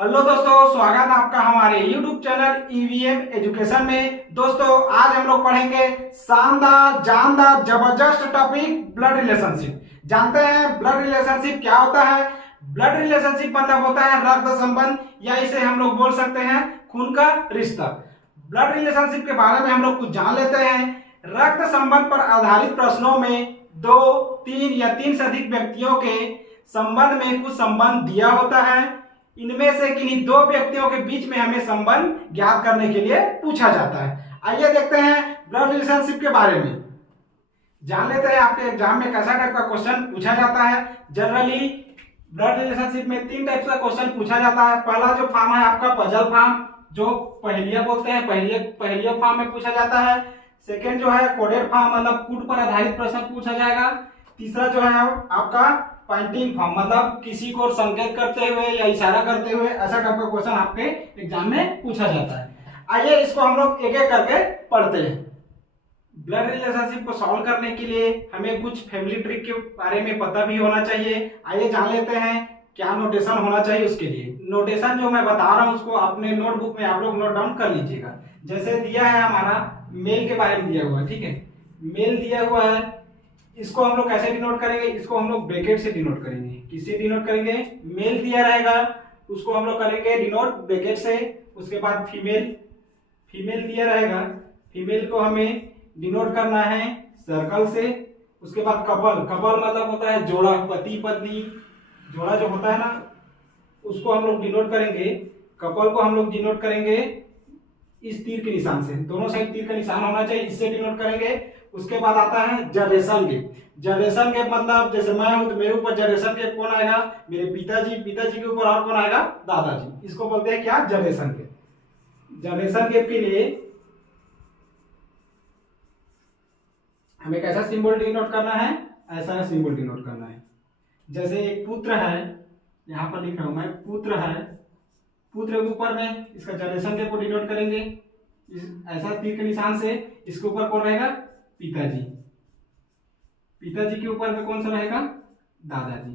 Hello दोस्तों, स्वागत है आपका हमारे YouTube चैनल ईवीएम एजुकेशन में। दोस्तों आज हम लोग पढ़ेंगे शानदार जानदार जबरदस्त टॉपिक ब्लड रिलेशनशिप। जानते हैं ब्लड रिलेशनशिप क्या होता है। ब्लड रिलेशनशिप मतलब होता है रक्त संबंध, या इसे हम लोग बोल सकते हैं खून का रिश्ता। ब्लड रिलेशनशिप के बारे में हम लोग कुछ जान लेते हैं। रक्त संबंध पर आधारित प्रश्नों में 2, 3 या 3 से अधिक व्यक्तियों के संबंध में कुछ संबंध दिया होता है। इनमें से किन्हीं 2 व्यक्तियों के बीच में हमें संबंध ज्ञात करने के लिए पूछा जाता है। आइए देखते हैं ब्लड रिलेशनशिप के बारे में। जान लेते हैं आपके एग्जाम में कैसा टाइप का क्वेश्चन पूछा जाता है। जनरली ब्लड रिलेशनशिप में 3 टाइप का क्वेश्चन पूछा जाता है। पहला जो फॉर्म है आपका पजल फॉर्म, जो पहेलिया बोलते हैं, पहेलिया फॉर्म में पूछा जाता है। सेकेंड जो है कोडेड फॉर्म, मतलब कूट पर आधारित प्रश्न पूछा जाएगा। तीसरा जो है आपका पॉइंटिंग फॉर्म, मतलब किसी को संकेत करते हुए या इशारा करते हुए ऐसा टाइप का क्वेश्चन आपके एग्जाम में पूछा जाता है। आइए इसको हम लोग एक एक करके पढ़ते हैं। ब्लड रिलेशनशिप को सॉल्व करने के लिए हमें कुछ फैमिली ट्रिक के बारे में पता भी होना चाहिए। आइए जान लेते हैं क्या नोटेशन होना चाहिए। उसके लिए नोटेशन जो मैं बता रहा हूं उसको अपने नोटबुक में आप लोग नोट डाउन कर लीजिएगा। जैसे दिया है हमारा मेल के बारे में दिया हुआ है, ठीक है, मेल दिया हुआ है। इसको हम लोग कैसे डिनोट करेंगे, इसको हम लोग ब्रैकेट से डिनोट करेंगे। किससे डिनोट करेंगे, मेल दिया रहेगा उसको हम लोग करेंगे डिनोट ब्रैकेट से। उसके बाद फीमेल दिया रहेगा, फीमेल को हमें डिनोट करना है सर्कल से। उसके बाद कपल मतलब होता है जोड़ा, पति पत्नी जोड़ा जो होता है ना, उसको हम लोग डिनोट करेंगे। कपल को हम लोग डिनोट करेंगे इस तीर के निशान से, दोनों साइड तीर का निशान होना चाहिए, इससे डिनोट करेंगे। उसके बाद आता है जनरेशन गैप। जनरेशन गैप मतलब जैसे मैं हूं तो मेरे ऊपर जनरेशन गैप कौन आएगा, मेरे पिताजी के ऊपर और कौन आएगा, दादाजी। इसको बोलते हैं क्या, जनरेशन गैप। जनरेशन गैप के लिए हमें कैसा सिंबल डिनोट करना है, ऐसा सिंबल डिनोट करना है। जैसे एक पुत्र है, यहां पर लिख रहा हूं मैं, पुत्र है, पुत्र के ऊपर में इसका जनरेशन गैप को डिनोट करेंगे ऐसा तीर के निशान से। इसके ऊपर कौन रहेगा, पिताजी। पिताजी के ऊपर में कौन सा रहेगा, दादाजी।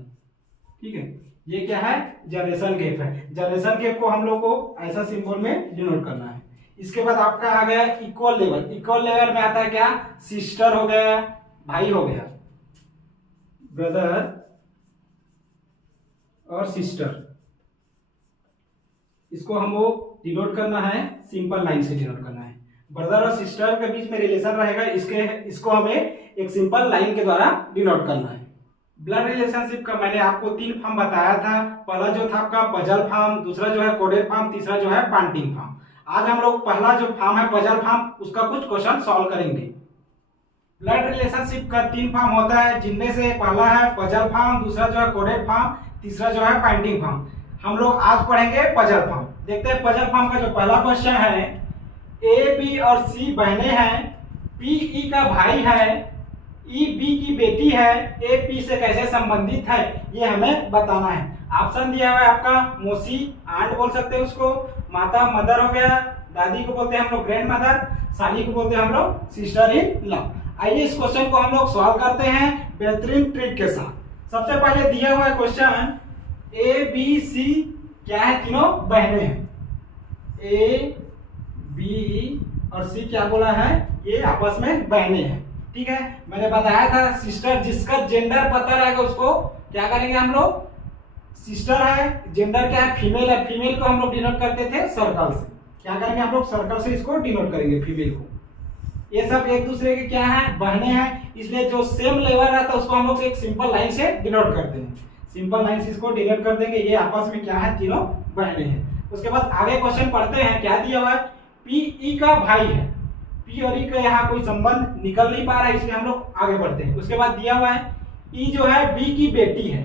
ठीक है, ये क्या है, जनरेशन गैप है। जनरेशन गैप को हम लोग को ऐसा सिंबल में डिनोट करना है। इसके बाद आपका आ गया इक्वल लेवल। इक्वल लेवल में आता है क्या, सिस्टर हो गया, भाई हो गया, ब्रदर और सिस्टर। इसको हमको डिनोट करना है सिंपल लाइन से डिनोट करना है। ब्रदर और सिस्टर के बीच में रिलेशन रहेगा, इसको हमें एक सिंपल लाइन के द्वारा डिनोट करना है। ब्लड रिलेशनशिप का मैंने आपको 3 फॉर्म बताया था। पहला जो था आपका पजल फॉर्म, दूसरा जो है कोडेड फॉर्म, तीसरा जो है पॉइंटिंग फॉर्म। आज हम लोग पहला जो फॉर्म है पजल फॉर्म, उसका कुछ क्वेश्चन सॉल्व करेंगे। ब्लड रिलेशनशिप का 3 फॉर्म होता है, जिनमें से पहला है पजल फॉर्म, दूसरा जो है कोडेड फॉर्म, तीसरा जो है पॉइंटिंग फॉर्म। हम लोग आज पढ़ेंगे पजल फॉर्म। देखते हैं पजल फॉर्म का जो पहला क्वेश्चन है, ए बी और सी बहनें हैं, पी ई का भाई है, ई बी की बेटी है, ए पी से कैसे संबंधित है, ये हमें बताना है। ऑप्शन दिया हुआ है आपका मौसी, आंट बोल सकते हैं उसको, माता मदर हो गया, दादी को बोलते हैं हम लोग ग्रैंड मदर, साली को बोलते हैं हम लोग सिस्टर इन लॉ। आइए इस क्वेश्चन को हम लोग सॉल्व करते हैं बेहतरीन ट्रिक के साथ। सबसे पहले दिया हुआ है क्वेश्चन, ए बी सी क्या है, तीनों बहनें हैं। ए बी और सी क्या बोला है, ये आपस में बहनें हैं। ठीक है, मैंने बताया था सिस्टर, जिसका जेंडर पता रहेगा उसको क्या करेंगे हम लोग, सिस्टर है, जेंडर क्या है, फीमेल है, फीमेल को हम लोग डिनोट करते थे सर्कल से। क्या करेंगे हम लोग, सर्कल से इसको डिनोट करेंगे फीमेल को। ये सब एक दूसरे के क्या है, बहनें हैं, इसलिए जो सेम लेवल रहता है उसको हम लोग एक सिंपल लाइन से डिनोट करते हैं। सिंपल लाइन से इसको डिनोट कर देंगे, ये आपस में क्या है, तीनों बहनें हैं। उसके बाद आगे क्वेश्चन पढ़ते हैं। क्या दिया हुआ है, पी ई का भाई है, पी और ई का यहाँ कोई संबंध निकल नहीं पा रहा है, इसलिए हम लोग आगे बढ़ते हैं। उसके बाद दिया हुआ है ई जो है बी की बेटी है,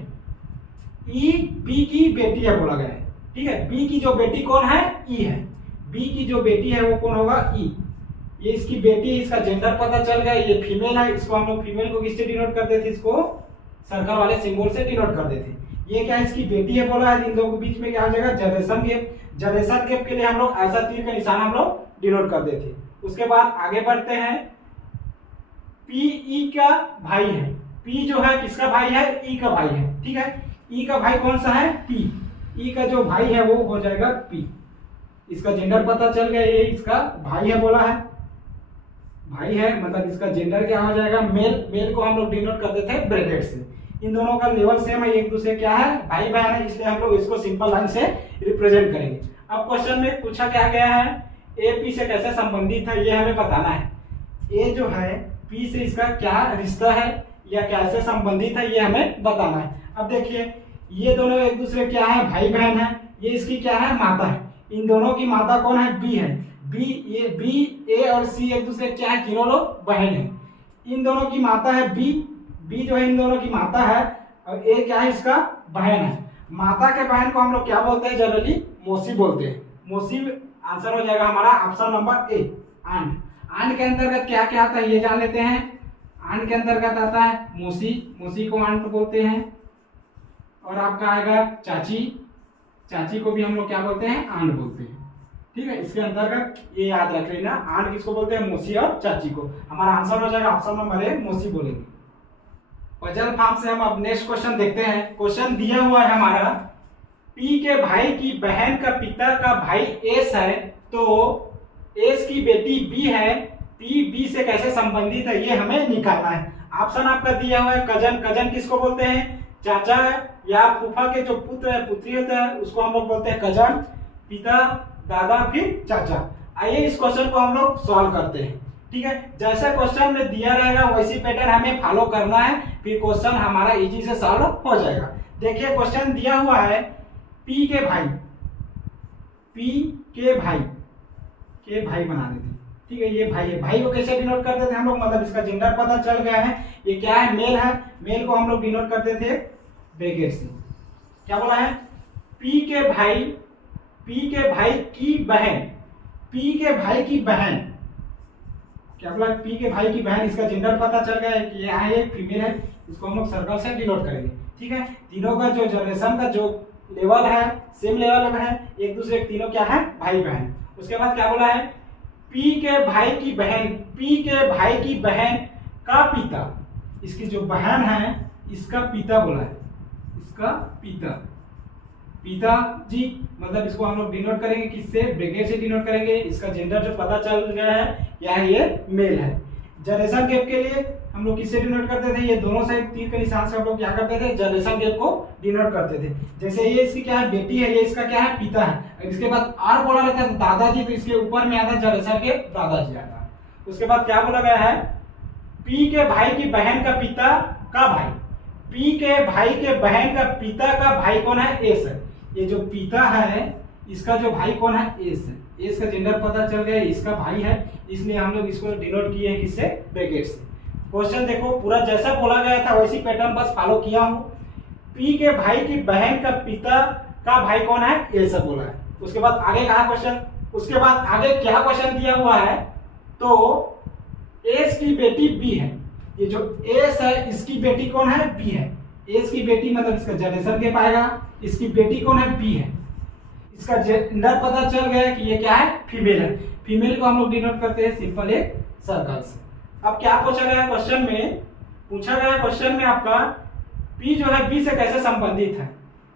ई बी की बेटी है बोला गया है। ठीक है, बी की जो बेटी कौन है, ई है, बी की जो बेटी है वो कौन होगा, ई। ये इसकी बेटी है, इसका जेंडर पता चल गया, ये फीमेल है, इसको हम लोग फीमेल को किससे डिनोट करते थे, इसको सर्कल वाले सिंबल से डिनोट कर देते। ये क्या है, इसकी बेटी है बोला है, इन दोनों के बीच में क्या हो जाएगा, जनरेशन गैप। जनरेशन गैप के लिए हम लोग ऐसा तीर का निशान हम लोग डिनोट कर देते। उसके बाद आगे बढ़ते हैं, पी ई का भाई है, पी जो है किसका भाई है, ई का भाई है। ठीक है, ई का भाई कौन सा है, पी। ई का जो भाई है वो हो जाएगा पी। इसका जेंडर पता चल गया, ये इसका भाई है बोला है, भाई है मतलब इसका जेंडर क्या हो जाएगा मेल। मेल को हम लोग डिनोट करते थे ब्रैकेट से। इन दोनों का लेवल सेम है, एक दूसरे क्या है भाई बहन है, इसलिए हम लोग इसको सिंपल लाइन से रिप्रेजेंट करेंगे। अब क्वेश्चन में पूछा क्या गया है ए पी से कैसे संबंधित है ये हमें बताना है। ए जो है पी से इसका क्या रिश्ता है या कैसे संबंधित है ये हमें बताना है। अब देखिए ये दोनों एक दूसरे क्या है भाई बहन है, ये इसकी क्या है माता है। इन दोनों की माता कौन है बी है। बी ये बी ए और सी एक दूसरे क्या है तीनों लोग बहन है। इन दोनों की माता है बी, बी जो है इन दोनों की माता है और ए क्या है इसका बहन है। माता के बहन को हम लोग क्या बोलते हैं जनरली मौसी बोलते हैं। मौसी आंसर हो जाएगा हमारा option number A ant. Ant के अंतर्गत क्या क्या आता है ये जान लेते हैं। आंट के अंतर्गत आता है मौसी, मौसी को आंट बोलते हैं। और आपका आएगा चाची, चाची को भी हम लोग क्या बोलते हैं आंट बोलते हैं। ठीक है, इसके अंतर्गत ये याद रख लेना आंट किसको बोलते हैं मौसी और चाची को। हमारा आंसर हो जाएगा ऑप्शन नंबर ए मौसी बोलेंगे। पजल फॉर्म से हम अब नेक्स्ट क्वेश्चन देखते हैं। क्वेश्चन दिया हुआ है हमारा पी के भाई की बहन का पिता का भाई एस है तो एस की बेटी बी है, पी बी से कैसे संबंधित है ये हमें निकालना है। ऑप्शन आपका दिया हुआ है कजन, कजन किसको बोलते हैं चाचा या फूफा के जो पुत्र है पुत्री होता है उसको हम लोग बोलते हैं कजन, पिता दादा फिर चाचा। आइए इस क्वेश्चन को हम लोग सॉल्व करते हैं। ठीक है, जैसा क्वेश्चन में दिया रहेगा वैसी पैटर्न हमें फॉलो करना है, फिर क्वेश्चन हमारा इजी से सॉल्व हो जाएगा। देखिए क्वेश्चन दिया हुआ है पी के भाई, पी के भाई बना देते। ठीक है, ये भाई है, भाई को कैसे डिनोट करते थे हम लोग मतलब इसका जेंडर पता चल गया है। ये क्या है मेल है, मेल को हम लोग डिनोट करते थे ब्रैकेट से। क्या बोला है पी के भाई की बहन, पी के भाई की बहन क्या बोला पी के भाई की बहन, इसका जेंडर पता चल गया है कि ये है फीमेल है, इसको हम लोग सर्कल से डिनोट करेंगे। ठीक है, तीनों का जो जनरेशन का जो लेवल है सेम लेवल में है, एक दूसरे तीनों क्या है भाई बहन। उसके बाद क्या बोला है पी के भाई की बहन, पी के भाई की बहन का पिता, इसकी जो बहन है इसका पिता बोला है, इसका पिताजी मतलब इसको हम लोग डिनोट करेंगे किससे ब्रैकेट से डिनोट करेंगे। इसका जेंडर जो पता चल गया है या ये मेल है। जनरेशन गैप के लिए हम लोग किससे डिनोट करते थे, ये दोनों साइड तीर के निशान से हम लोग क्या करते थे जनरेशन गैप को डिनोट करते थे। जैसे ये इसकी क्या है बेटी है, ये इसका क्या है पिता है। इसके बाद और बोला रहता है दादाजी, तो इसके ऊपर में आता है जनरेशन गैप दादाजी आता है। उसके बाद क्या बोला गया है पी के भाई की बहन का पिता का भाई, पी के भाई के बहन का पिता का भाई कौन है एस है। ये जो पिता है इसका जो भाई कौन है एस है, एस का जेंडर पता चल गया इसका भाई है, इसलिए हम लोग इसको डिनोट किए हैं किससे ब्रैकेट से। क्वेश्चन देखो पूरा जैसा बोला गया था वैसी पैटर्न बस फॉलो किया हूं। पी के भाई की बहन का पिता का भाई कौन है एस बोला है। उसके बाद आगे कहा क्वेश्चन, उसके बाद आगे क्या क्वेश्चन दिया हुआ है तो एस की बेटी बी है। ये जो एस है इसकी बेटी कौन है बी है। एस की बेटी मतलब इसका जनरेशन के पाएगा, इसकी बेटी कौन है बी है। इसका जेंडर पता चल गया कि ये क्या है फीमेल है। फीमेल को हम लोग डिनोट करते हैं सिंपल एक सर्कल से। अब क्या पूछा गया क्वेश्चन में, पूछा गया क्वेश्चन में आपका पी जो है बी से कैसे संबंधित है।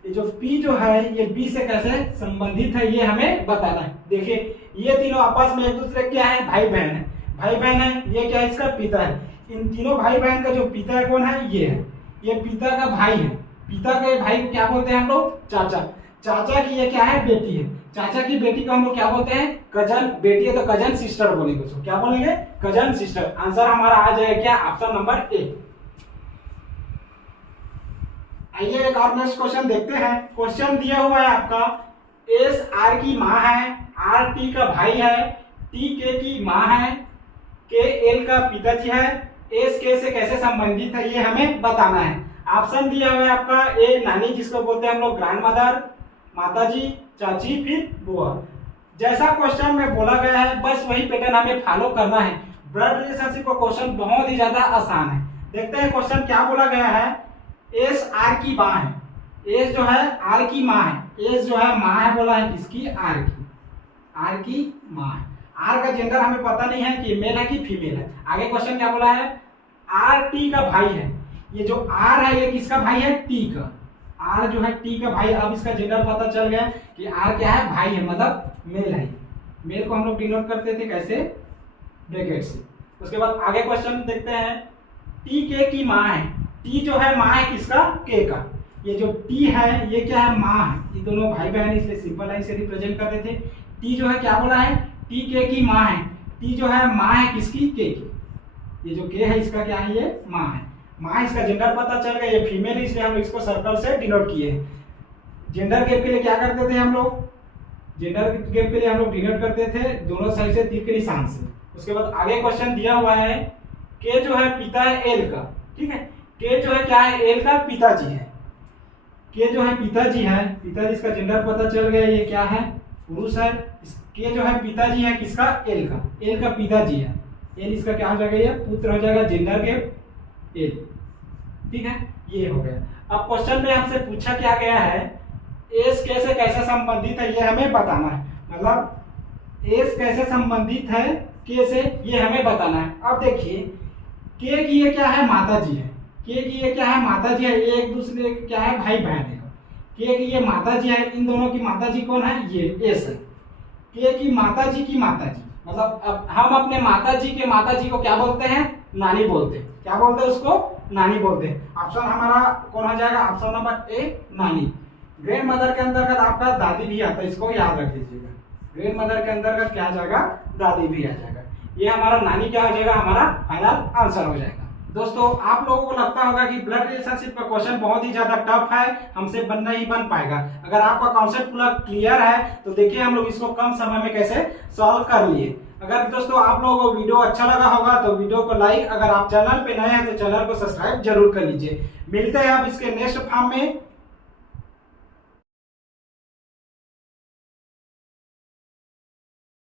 ये जो पी जो है ये बी से कैसे संबंधित है ये हमें बताना है। देखिए ये तीनों आपस में एक दूसरे क्या है भाई बहन है, भाई बहन है। ये क्या है इसका पिता है। इन तीनों भाई बहन का जो पिता है कौन है ये है, ये पिता का भाई है। पिता के भाई को क्या बोलते हैं हम लोग चाचा। चाचा की ये क्या है बेटी है, चाचा की बेटी को हम लोग क्या बोलते हैं कजन। बेटी है तो कजन सिस्टर बोलेंगे, उसको क्या बोलेंगे कजन सिस्टर। आंसर हमारा आ जाएगा क्या ऑप्शन नंबर ए। आइए एक और नेक्स्ट क्वेश्चन देखते हैं। क्वेश्चन दिया हुआ है आपका एस आर की माँ है, आर टी का भाई है, टी के की माँ है, के एल का पिताजी है, एस के से कैसे संबंधित है ये हमें बताना है। ऑप्शन दिया हुआ है आपका ए नानी जिसको बोलते हैं हम लोग ग्रैंड मदर, माताजी, चाची फिर बुआ। जैसा क्वेश्चन में बोला गया है बस वही पैटर्न हमें फॉलो करना है। ब्लड रिलेशनशिप का क्वेश्चन बहुत ही ज्यादा आसान है। देखते हैं क्वेश्चन क्या बोला गया है। एस आर की माँ है, एस जो है आर की माँ है, एस जो है माँ है बोला है किसकी आर की माँ है। आर का जेंडर हमें पता नहीं है कि मेल है कि फीमेल है। आगे क्वेश्चन क्या बोला है आर टी का भाई है। ये जो आर है ये किसका भाई है टी का, आर जो है टी का भाई, अब इसका जेंडर पता चल गया कि आर क्या है, भाई है, मतलब मेल है। मेल को हम लोग डिनोट करते थे कैसे, ब्रैकेट से। उसके बाद आगे क्वेश्चन देखते हैं, टी के की माँ है। टी जो है माँ है किसका, के का। ये जो टी है ये क्या है, माँ है, ये दोनों भाई बहन, इसलिए सिंपल लाइन से रिप्रेजेंट कर देते। टी जो है क्या बोला है, टी के की माँ है। टी जो है माँ है किसकी, के की। ये जो के है इसका क्या है, ये माँ है। माँ, इसका जेंडर पता चल गया, ये फीमेल है, इसलिए हम इसको सर्कल से डिनोट किए हैं। जेंडर गैप के लिए क्या करते थे हम लोग, जेंडर गैप के लिए हम लोग डिनोट करते थे दोनों साइड से तीर के निशान से। उसके बाद आगे क्वेश्चन दिया हुआ है, के जो है पिता है एल का, ठीक है। के जो है क्या है, एल का पिताजी है। के जो है पिताजी है, पिताजी, इसका जेंडर पता चल गया, ये क्या है, पुरुष है। के जो है पिताजी है किसका, एल का। एल का पिताजी है, एल इसका क्या हो जाएगा, ये पुत्र हो जाएगा, जेंडर गैप एल, ठीक है। ये हो गया। अब क्वेश्चन में हमसे पूछा क्या गया है, एस के से कैसे संबंधित है, ये हमें बताना है। मतलब एस कैसे संबंधित है के से, ये हमें बताना है। अब देखिए, के की ये क्या है, माता जी है। के की ये क्या है, माता जी है, ये एक दूसरे के क्या है, भाई बहन है। के की ये माता जी है, इन दोनों की माता जी कौन है, ये एस है। के की माता जी की माता जी, मतलब अब हम अपने माता जी के माता जी को क्या बोलते हैं, नानी बोलते हैं। क्या बोलते हैं उसको, नानी बोलते हैं। ऑप्शन हमारा कौन हो जाएगा, ऑप्शन नंबर ए, नानी। ग्रैंड मदर के अंतर्गत आपका दादी भी आता है, इसको याद रख लीजिएगा। ग्रैंड मदर के अंतर्गत क्या आ जाएगा, दादी भी आ जाएगा। ये हमारा नानी क्या हो जाएगा, हमारा फाइनल आंसर हो जाएगा। दोस्तों, आप लोगों को लगता होगा कि ब्लड रिलेशनशिप का क्वेश्चन बहुत ही ज्यादा टफ है, हमसे नहीं बन पाएगा। अगर आपका कॉन्सेप्ट पूरा क्लियर है तो देखिए हम लोग इसको कम समय में कैसे सॉल्व कर लिए। अगर दोस्तों आप लोगों को वीडियो अच्छा लगा होगा तो वीडियो को लाइक, अगर आप चैनल पे नए हैं तो चैनल को सब्सक्राइब जरूर कर लीजिए। मिलते हैं अब इसके नेक्स्ट फॉर्म में।